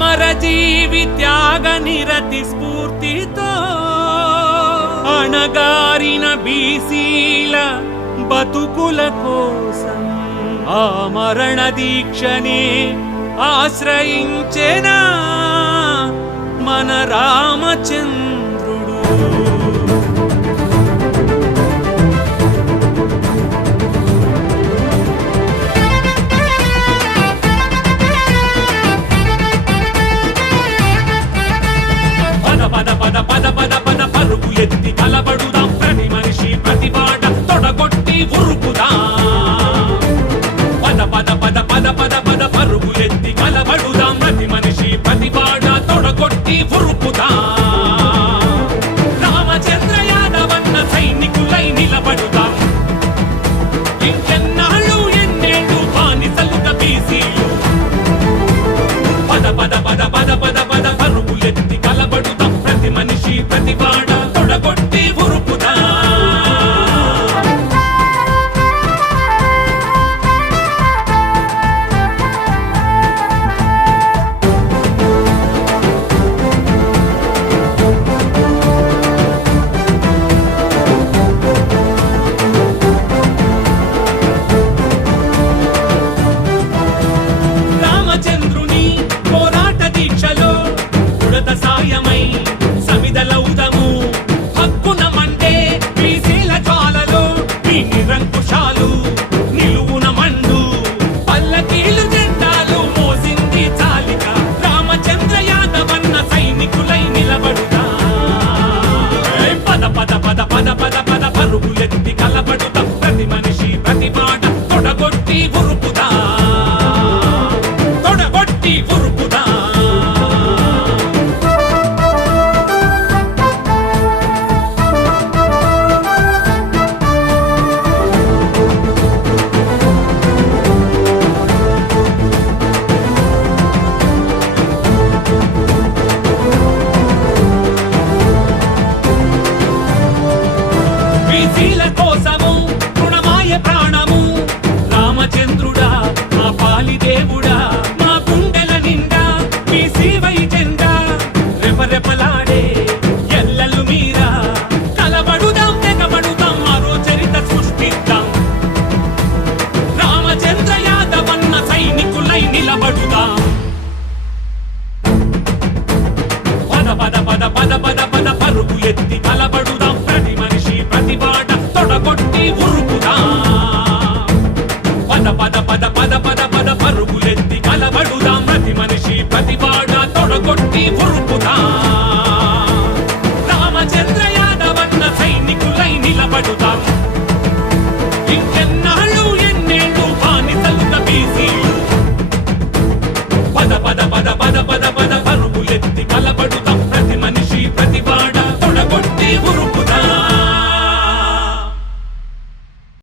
అమరజీవి త్యాగ నిరతి స్ఫూర్తితో అణగారిన బీసీల బతుకుల కోసం ఆ మరణ దీక్షనే ఆశ్రయించెనా మన రామచంద్రుడు. పద పద పద పద పద పద పరుగు ఎత్తి కలబడుదాం, ప్రతి మనిషి ప్రతి బాట తొడగొట్టి ఉరుకుదాం. పద పద పద పద పద పద పరుగు ఎత్తి కలబడుదాం, ప్రతి మనిషి ప్రతి బాట తొడగొట్టి ఉరుకుదాం. రామచంద్ర యాదవన్న సైనికులై నిలబడుదాం. ఇంకెన్నాళ్ళు ఎన్నేళ్ళు బానిసలుగ బీసీలు. పద పద పద పద పద పద పరుగు ఎత్తి కలబడుదాం, ప్రతి మనిషి ప్రతి బాట తొడగొట్టి ఉరుకుదాం. రామచంద్రుని పోరాట దీక్షలో ఉడత సాయమై సమిదలౌదము. హక్కున మండే బీసీల జ్వాలలో ఈ నిరంకుశాలు నిలువున మండు. పల్లకీలు జెండాలు మోసింది చాలిక, రామచంద్ర యాదవన్న సైనికులై నిలబడుదా. పద పద పద పద పద పద పరుగు ఎత్తి కలబడుదా, ప్రతి మనిషి ప్రతి మాట తొడగొట్టి ఉరుకుదా, తొడగొట్టి ఉరుకుదా. బీసీల కోసము రుణమాయ ప్రాణము, రామచంద్రుడా మా పాలి దేవుడా. మా గుండెల నిండా బీసీవై జెండా రెపరెపలాడే ఎల్లలు మీరా. కలబడుదాం తెగబడుదాం, మరో చరిత సృష్టిద్దాం. రామచంద్ర యాదవన్న సైనికులై నిలబడుదాం. పద పద పద పద పద పద పరుగు ఎత్తి కలబడుదాం, ప్రతి మనిషి ప్రతి బాట తొడగొట్టి ఉరుకుదాం. పద పద పద పద పద పద పరుగులెత్తి కలబడుదాం, ప్రతి మనిషి ప్రతి బాట తొడగొట్టి ఉరుకుదాం.